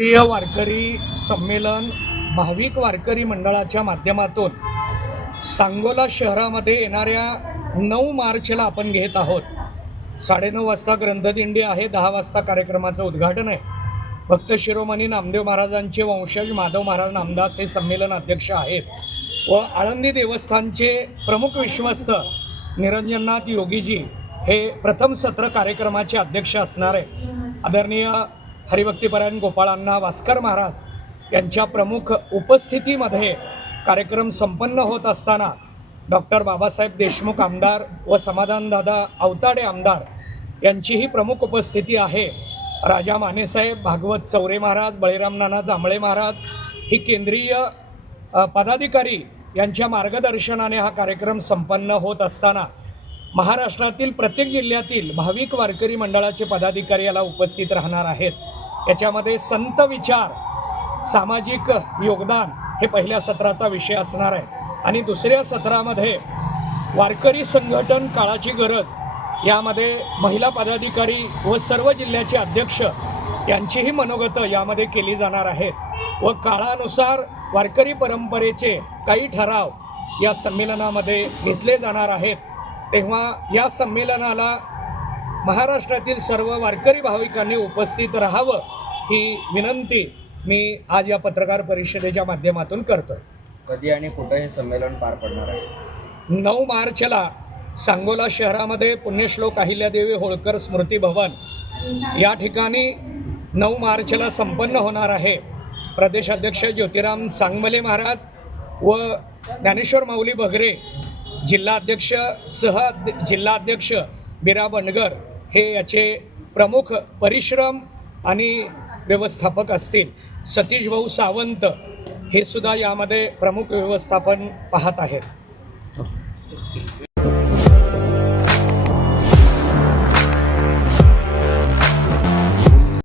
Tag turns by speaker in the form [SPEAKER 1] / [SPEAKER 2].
[SPEAKER 1] राष्ट्रीय वारकरी संमेलन भाविक वारकरी मंडळाच्या माध्यमातून सांगोला शहरामध्ये येणाऱ्या नऊ मार्चला आपण घेत आहोत. साडेनऊ वाजता ग्रंथदिंडी आहे. दहा वाजता कार्यक्रमाचं उद्घाटन आहे. भक्त शिरोमणी नामदेव महाराजांचे वंशज माधव महाराज नामदास हे संमेलन अध्यक्ष आहेत. व आळंदी देवस्थानचे प्रमुख विश्वस्त निरंजननाथ योगीजी हे प्रथम सत्र कार्यक्रमाचे अध्यक्ष असणार आहे आदरणीय हरिभक्तीपरायण गोपाळांना वास्कर महाराज यांच्या प्रमुख उपस्थितीमध्ये कार्यक्रम संपन्न होत असताना डॉक्टर बाबासाहेब देशमुख आमदार व समाधानदादा अवताडे आमदार यांचीही प्रमुख उपस्थिती आहे. राजा मानेसाहेब भागवत चौरे महाराज बळीराम नाना जांभळे महाराज ही केंद्रीय पदाधिकारी यांच्या मार्गदर्शनाने हा कार्यक्रम संपन्न होत असताना महाराष्ट्रातील प्रत्येक जिल्ह्यातील भाविक वारकरी मंडळाचे पदाधिकारी याला उपस्थित राहणार आहेत. याच्यामध्ये संत विचार सामाजिक योगदान हे पहिल्या सत्राचा विषय असणार आहे. आणि दुसऱ्या सत्रामध्ये वारकरी संघटन काळाची गरज यामध्ये महिला पदाधिकारी व सर्व जिल्ह्याचे अध्यक्ष यांचीही मनोगतं यामध्ये केली जाणार आहेत व काळानुसार वारकरी परंपरेचे काही ठराव या संमेलनामध्ये घेतले जाणार आहेत. तेव्हा या संमेलनाला महाराष्ट्रातील सर्व वारकरी भाविकांनी उपस्थित राहावं ही विनंती मी आज या पत्रकार परिषदेच्या माध्यमातून करतोय.
[SPEAKER 2] कधी आणि कुठं हे संमेलन पार पडणार आहे?
[SPEAKER 1] नऊ मार्चला सांगोला शहरामध्ये पुण्यश्लोक अहिल्यादेवी होळकर स्मृती भवन या ठिकाणी नऊ मार्चला संपन्न होणार आहे. प्रदेशाध्यक्ष ज्योतिराम चांगमले महाराज व ज्ञानेश्वर माऊली बगरे जिल्हाध्यक्ष सह जिल्हाध्यक्ष बिरा बंडगर हे याचे प्रमुख परिश्रम आणि व्यवस्थापक असतील. सतीश भाऊ सावंत हे सुद्धा यामध्ये प्रमुख व्यवस्थापन पाहत आहेत.